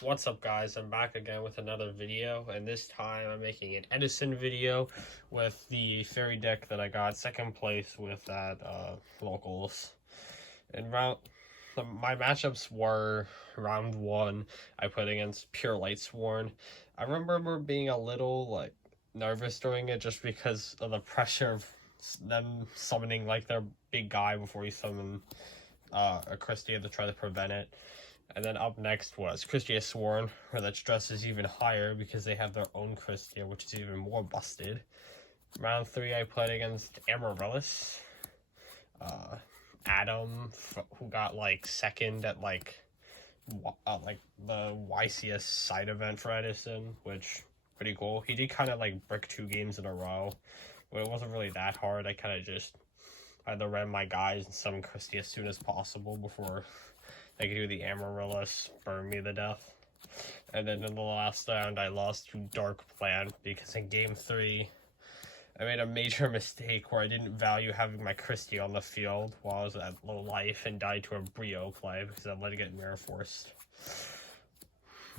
What's up, guys? I'm back again with another video, and this time I'm making an Edison video with the fairy deck that I got second place with at locals. And my matchups were round one. I put against Pure Lightsworn. I remember being a little nervous during it just because of the pressure of them summoning their big guy before you summon a Christia to try to prevent it. And then up next was Christia Sworn, where that stress is even higher because they have their own Christia, which is even more busted. Round 3, I played against Amaryllis. Adam, who got second at the YCS side event for Edison, which pretty cool. He did kind of brick 2 games in a row, but it wasn't really that hard. I kind of just had to ram my guys and summon Christie as soon as possible before they could do the Amaryllis burn me to death. And then in the last round, I lost to Dark Plan because in game 3, I made a major mistake where I didn't value having my Christie on the field while I was at low life and died to a Brio play because I let it get mirror forced.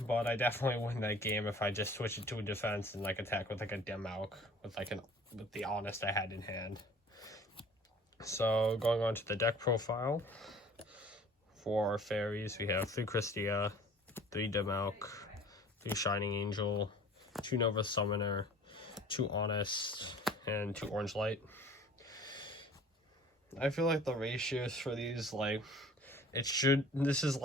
But I definitely win that game if I just switch it to a defense and attack with a Demauk with the Honest I had in hand. So going on to the deck profile. For our fairies, we have 3 Christia, 3 Demauk, 3 Shining Angel, 2 Nova Summoner, 2 Honest, and 2 Orange Light. I feel like the ratios for these, this is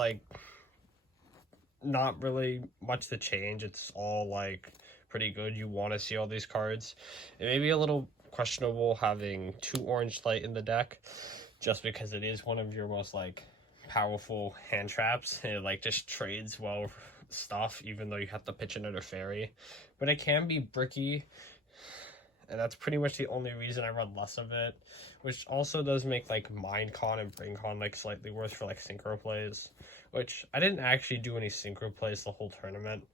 not really much to change. It's all pretty good. You want to see all these cards. It may be a little questionable having 2 Orange Light in the deck, just because it is one of your most powerful hand traps, and it just trades well stuff even though you have to pitch another fairy, but it can be bricky, and that's pretty much the only reason I run less of it, which also does make Mindcon and BrainCon slightly worse for synchro plays, which I didn't actually do any synchro plays the whole tournament,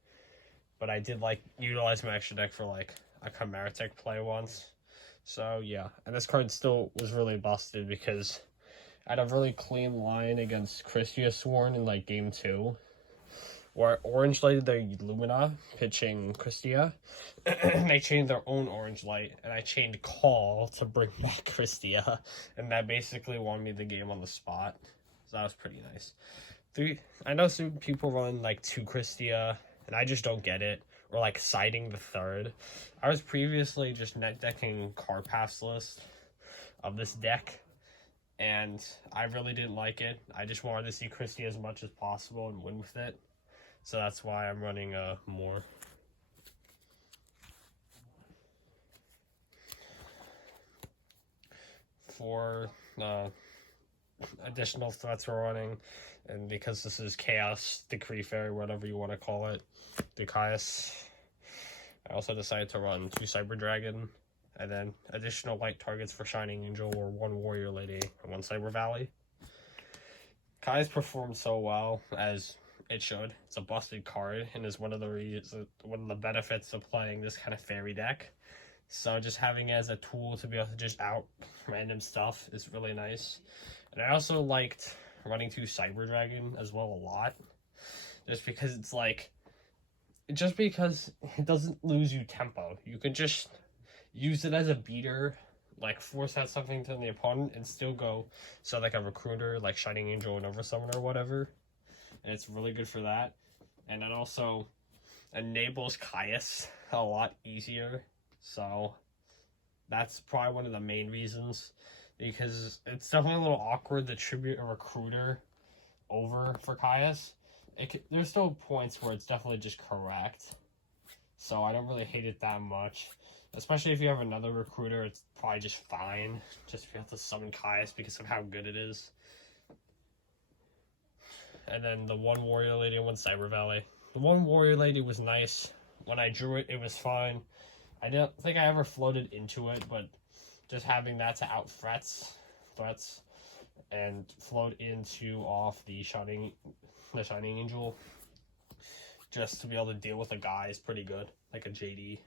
but I did utilize my extra deck for a Chimera Tech play once. So yeah, and this card still was really busted because I had a really clean line against Christia Sworn in game 2, where Orange lighted their Lumina, pitching Christia. They chained their own Orange Light, and I chained Call to bring back Christia, and that basically won me the game on the spot. So that was pretty nice. I know some people run 2 Christia, and I just don't get it, or siding the 3rd. I was previously just net decking Carpath's list of this deck, and I really didn't like it. I just wanted to see Christie as much as possible and win with it. So that's why I'm running more. For additional threats we're running, and because this is Chaos Decree Fairy, whatever you want to call it, Dukaius, I also decided to run 2 Cyber Dragon, and then additional light targets for Shining Angel were 1 Warrior Lady and 1 Cyber Valley. Kai's performed so well, as it should. It's a busted card and is one of the benefits of playing this kind of fairy deck. So just having it as a tool to be able to just out random stuff is really nice. And I also liked running 2 Cyber Dragon as well a lot, just because it's just because it doesn't lose you tempo. You can just use it as a beater, force out something to the opponent and still go so a recruiter Shining Angel and Nova Summoner or whatever, and it's really good for that. And it also enables Caius a lot easier, so that's probably one of the main reasons, because it's definitely a little awkward to tribute a recruiter over for Caius. There's still points where it's definitely just correct, so I don't really hate it that much. Especially if you have another recruiter, it's probably just fine. Just if you have to summon Caius because of how good it is. And then the 1 Warrior Lady and 1 Cyber Valley. The 1 Warrior Lady was nice. When I drew it, it was fine. I don't think I ever floated into it, but just having that to out threats, and float into off the Shining Angel, just to be able to deal with a guy is pretty good, like a JD.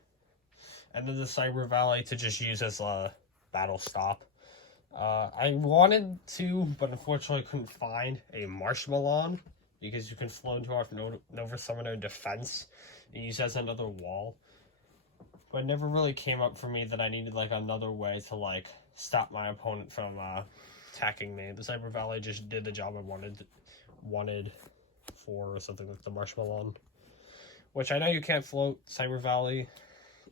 And then the Cyber Valley to just use as a battle stop. I wanted to, but unfortunately couldn't find a Marshmallow because you can flow into our Nova Summoner defense and use it as another wall. But it never really came up for me that I needed like another way to like stop my opponent from attacking me. The Cyber Valley just did the job I wanted for something like the Marshmallow, which I know you can't float Cyber Valley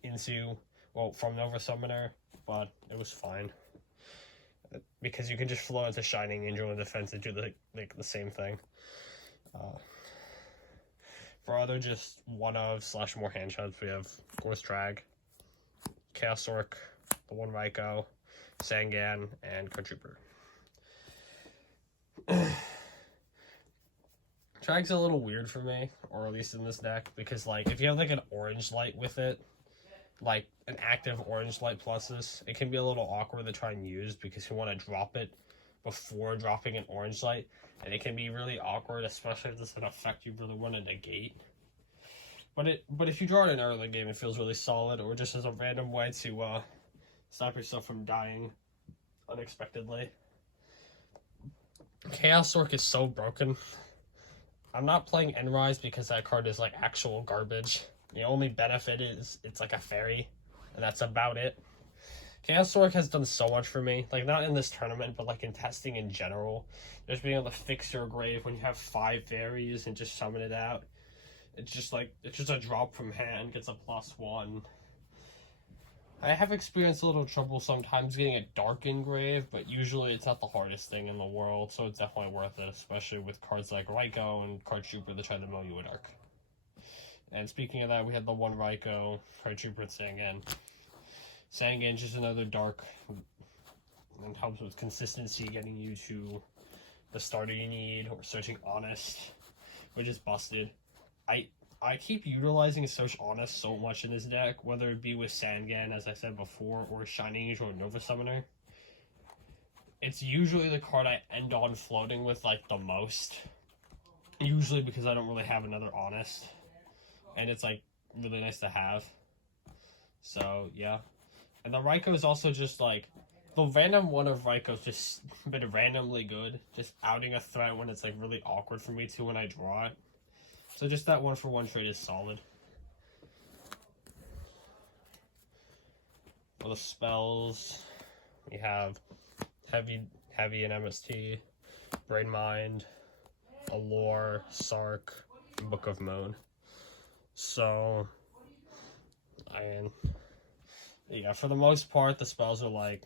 into, well, from Nova Summoner, but it was fine. Because you can just float into Shining Angel in defense and do the same thing. For other just one of / more hand shots, we have Ghost Drag, Chaos Orc, the one Raikou, Sangan, and Card Trooper. Drag's a little weird for me, or at least in this deck, because like if you have like an orange light with it, like an active orange light pluses, it can be a little awkward to try and use because you want to drop it before dropping an orange light, and it can be really awkward, especially if it's an effect you really want to negate. But if you draw it in early game, it feels really solid, or just as a random way to stop yourself from dying unexpectedly. Chaos Orc is so broken. I'm not playing Endrise because that card is like actual garbage. The only benefit is it's like a fairy, and that's about it. Chaos Orc has done so much for me, like not in this tournament, but like in testing in general. Just being able to fix your grave when you have 5 fairies and just summon it out. It's just a drop from hand, gets a +1. I have experienced a little trouble sometimes getting a Dark Engrave, but usually it's not the hardest thing in the world, so it's definitely worth it, especially with cards like Raikou and Card Trooper that try to mill you a Dark. And speaking of that, we had the one Raikou, Card Trooper, and Sangan. Sangan just another Dark, and helps with consistency, getting you to the starter you need, or searching Honest, which is busted. I keep utilizing Search Honest so much in this deck, whether it be with Sangan, as I said before, or Shining Angel or Nova Summoner. It's usually the card I end on floating with like the most. Usually because I don't really have another Honest. And it's like really nice to have. So yeah. And the Raikou is also just like the random one of Raikou's just been randomly good. Just outing a threat when it's like really awkward for me to when I draw it. So just that 1-for-1 trade is solid. For the spells, we have Heavy and MST, Brain Mind, Allure, Sark, and Book of Moon. So, yeah, for the most part, the spells are like,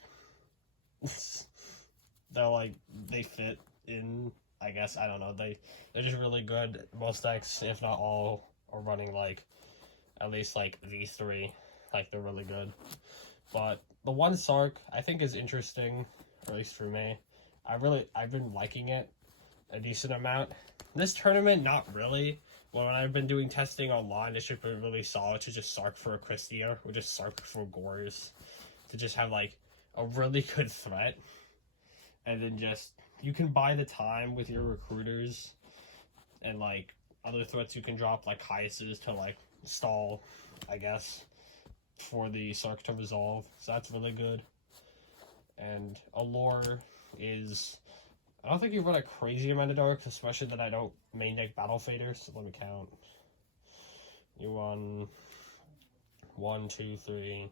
they fit in, I guess, I don't know, they're just really good. Most decks, if not all, are running like, at least like these 3, like they're really good. But the one Sark, I think is interesting, or at least for me. I've been liking it a decent amount. This tournament, not really. When I've been doing testing online, it's just been really solid to just Sark for a Christia, or just Sark for Gores, to just have like a really good threat. And then just, you can buy the time with your recruiters, and like other threats you can drop, like Caius's, to like stall, I guess, for the Sark to resolve. So that's really good. And Allure is, I don't think you run a crazy amount of Darks, especially that I don't main deck Battle Faders. So let me count. You run 1, 2, 3,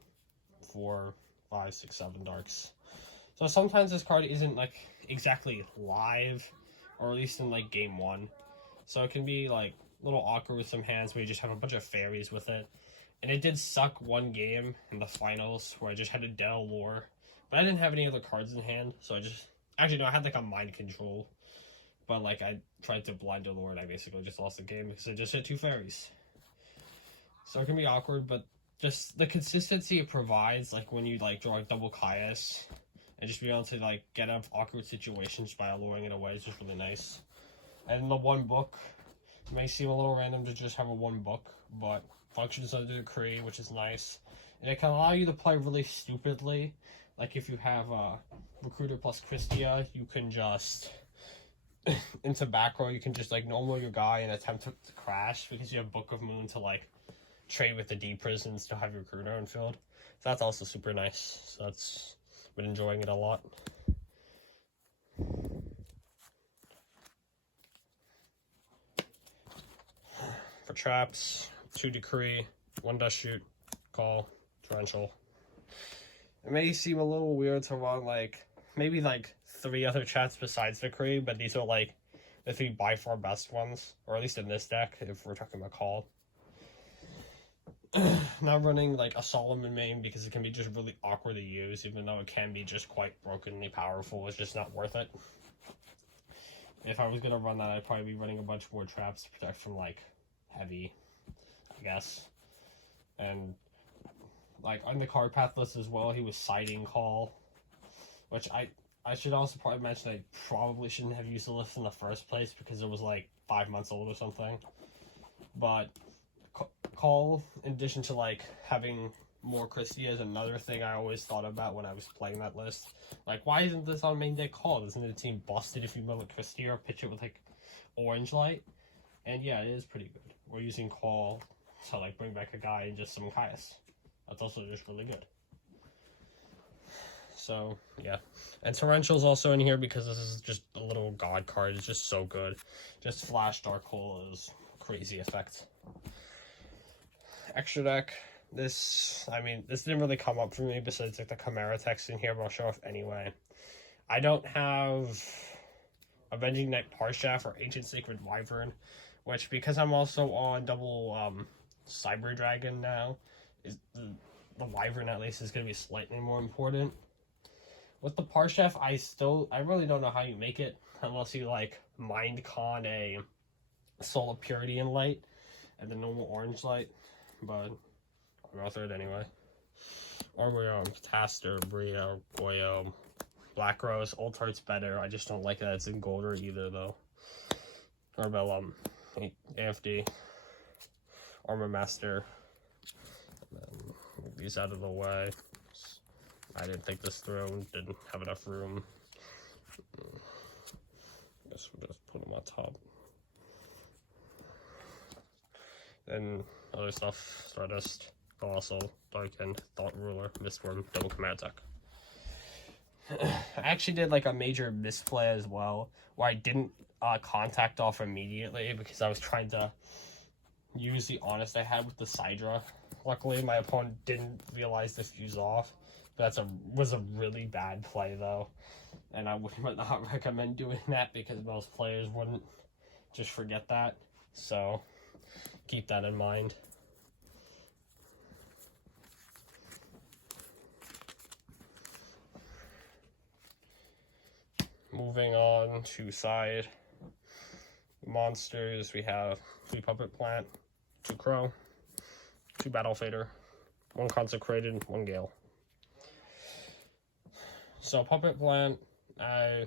4, 5, 6, 7 Darks. So sometimes this card isn't like exactly live, or at least in like game 1. So it can be like a little awkward with some hands where you just have a bunch of fairies with it. And it did suck one game in the finals where I just had to dead Allure, but I didn't have any other cards in hand, so I just, actually no, I had like a Mind Control, but like I tried to blind Allure and I basically just lost the game because I just hit 2 fairies. So it can be awkward, but just the consistency it provides, like when you like draw a double Caius, and just be able to like get out of awkward situations by alluring it away is just really nice. And the one book, it may seem a little random to just have a one book, but functions under decree, which is nice. And it can allow you to play really stupidly. Like if you have a Recruiter plus Christia, you can just, into back row, you can just like normal your guy and attempt to crash because you have Book of Moon to like trade with the D prisons to have your Recruiter infield. So that's also super nice. So that's, been enjoying it a lot. for traps, 2 Decree, 1 Dust Shoot, Call, Torrential. It may seem a little weird to run like maybe like 3 other traps besides Decree, but these are like the 3 by far best ones, or at least in this deck if we're talking about Call. Not running like a Solomon main because it can be just really awkward to use, even though it can be just quite brokenly powerful. It's just not worth it. If I was gonna run that, I'd probably be running a bunch more traps to protect from like heavy, I guess. And like on the card path list as well, he was citing Call, which I should also probably mention I probably shouldn't have used the list in the first place because it was like 5 months old or something. But Call, in addition to like having more Christie, is another thing I always thought about when I was playing that list. Like, why isn't this on main deck Call? Isn't it seem busted if you mill a Christie or pitch it with like Orange Light? And yeah, it is pretty good. We're using Call to like bring back a guy and just some Caius. That's also just really good. So yeah, and Torrential's also in here because this is just a little god card. It's just so good. Just Flash Dark Hole is crazy effect. Extra deck. This didn't really come up for me besides like the Chimera text in here, but I'll show off anyway. I don't have Avenging Knight Parshath or Ancient Sacred Wyvern, which because I'm also on double Cyber Dragon now, is the Wyvern at least is going to be slightly more important. With the Parshath, I really don't know how you make it unless you like Mind Con a Soul of Purity and Light and the normal Orange Light, but I'll go through it anyway. Orbeon, Taster, Brio, Goyo, Black Rose. Old Heart's better. I just don't like that it's in Golder either though. Orbellum, AFD, Armor Master. And then move these out of the way. I didn't think this through, didn't have enough room. Guess we'll just put them on top. Then other stuff, Stardust, Colossal, Darken, Thought Ruler, Mistworm, double Chimera attack. I actually did like a major misplay as well, where I didn't contact off immediately because I was trying to use the Honest I had with the Sidra. Luckily, my opponent didn't realize the fuse off. That was a really bad play though, and I would not recommend doing that because most players wouldn't just forget that. So keep that in mind. Moving on to side monsters, we have 3 Puppet Plant, 2 Crow, 2 Battle Fader, 1 Consecrated, 1 Gale. So Puppet Plant, I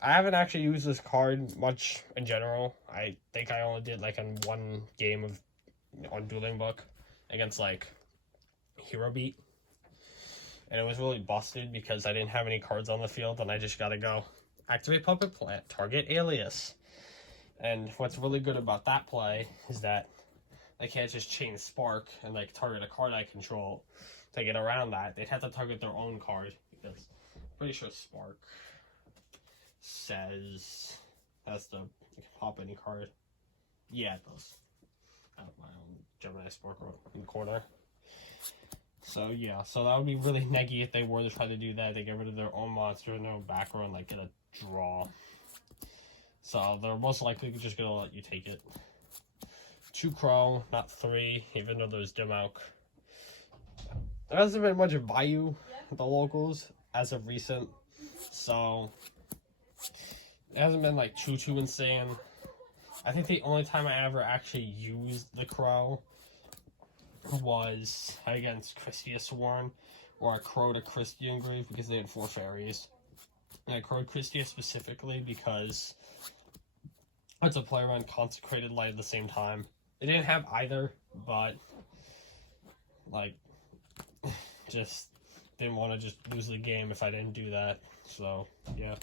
haven't actually used this card much in general. I think I only did like in 1 game on Dueling Book against like Hero Beat. And it was really busted because I didn't have any cards on the field and I just gotta go activate Puppet Plant, target Alias. And what's really good about that play is that I can't just chain Spark and like target a card I control to get around that. They'd have to target their own card because I'm pretty sure Spark says that's you can pop any card. Yeah, it does. I have my own Gemini Spark in the corner. So yeah, so that would be really neggy if they were to try to do that. They get rid of their own monster and their own back row and like get a draw. So they're most likely just gonna let you take it. 2 Crow, not 3, even though there's Dimauk. There hasn't been much Bayou with the locals as of recent, so it hasn't been like too insane. I think the only time I ever actually used the Crow was against Christia Sworn, where I crowed a Christia Engrave because they had 4 fairies. And I crowed Christia specifically because it's a play around Consecrated Light at the same time. They didn't have either, but like just didn't want to just lose the game if I didn't do that. So yeah.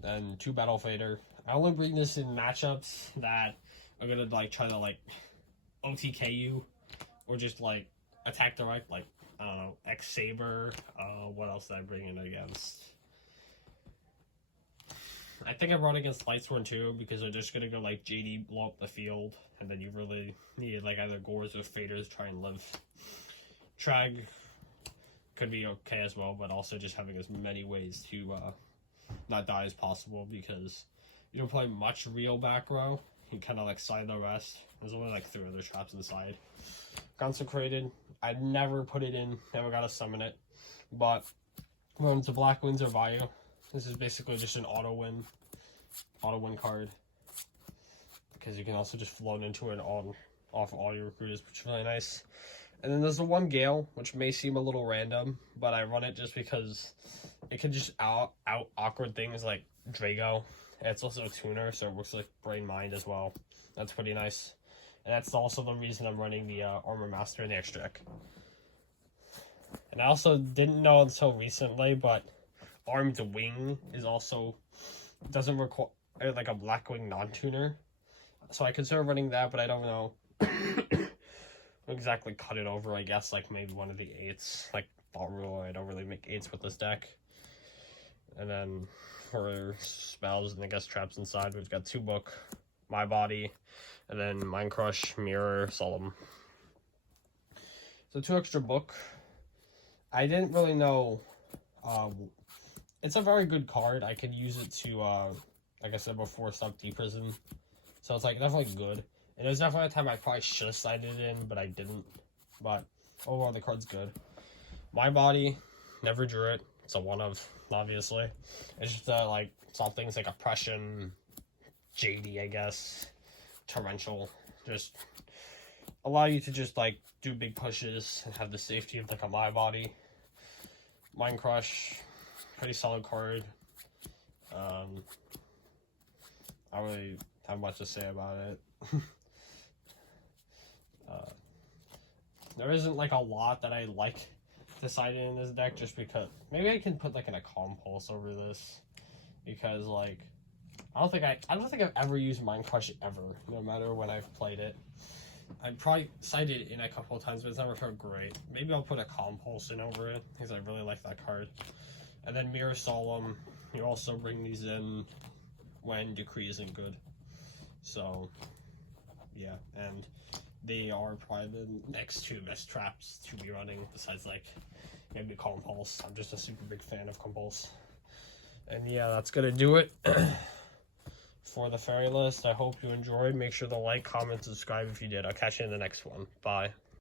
Then 2 Battle Fader. I only bring this in matchups that are gonna like try to like OTK you or just like attack direct, like I don't know, X Saber. What else did I bring in against? I think I run against Lightsworn too, because they're just gonna go like JD blow up the field, and then you really need like either Gores or Faders to try and live. Trag could be okay as well, but also just having as many ways to not die as possible, because you don't play much real back row. You kind of like side the rest. There's only like 3 other traps inside. Consecrated, I never put it in, never got to summon it, but when it's a Black Winds or Vayu, this is basically just an auto win card, because you can also just float into it off all your recruiters, which is really nice. And then there's the one Gale, which may seem a little random, but I run it just because it can just out awkward things like Drago. And it's also a tuner, so it works like Brain Mind as well. That's pretty nice. And that's also the reason I'm running the Armor Master in the extra deck. And I also didn't know until recently, but Armed Wing is also doesn't require like a Blackwing non-tuner. So I consider running that, but I don't know exactly cut it over. I guess like maybe one of the 8s, like Thought Rule. I don't really make 8s with this deck. And then for spells and I guess traps inside, we've got 2 book, My Body, and then Mind Crush, Mirror, Solemn. So 2 extra book. I didn't really know. It's a very good card. I could use it to, like I said before, stop D-Prison. So it's like definitely good. And there's definitely a time I probably should have sided it in, but I didn't. But overall, the card's good. My Body, never drew it. It's a one of, obviously. It's just like some things like Oppression, JD, I guess, Torrential. Just allow you to just like do big pushes and have the safety of like a My Body. Mind Crush, pretty solid card. I don't really have much to say about it. There isn't like a lot that I like decided in this deck, just because maybe I can put like in a Calm Pulse over this, because like I don't think I've ever used Mind Crush ever, no matter when I've played it. I've probably cited it in a couple of times, but it's never felt great. Maybe I'll put a Calm Pulse in over it, because I really like that card. And then Mirror Solemn, you also bring these in when Decree isn't good. So, yeah, and they are probably the next 2 best traps to be running, besides like maybe Compulse. I'm just a super big fan of Compulse. And yeah, that's gonna do it for the fairy list. I hope you enjoyed. Make sure to like, comment, subscribe if you did. I'll catch you in the next one. Bye.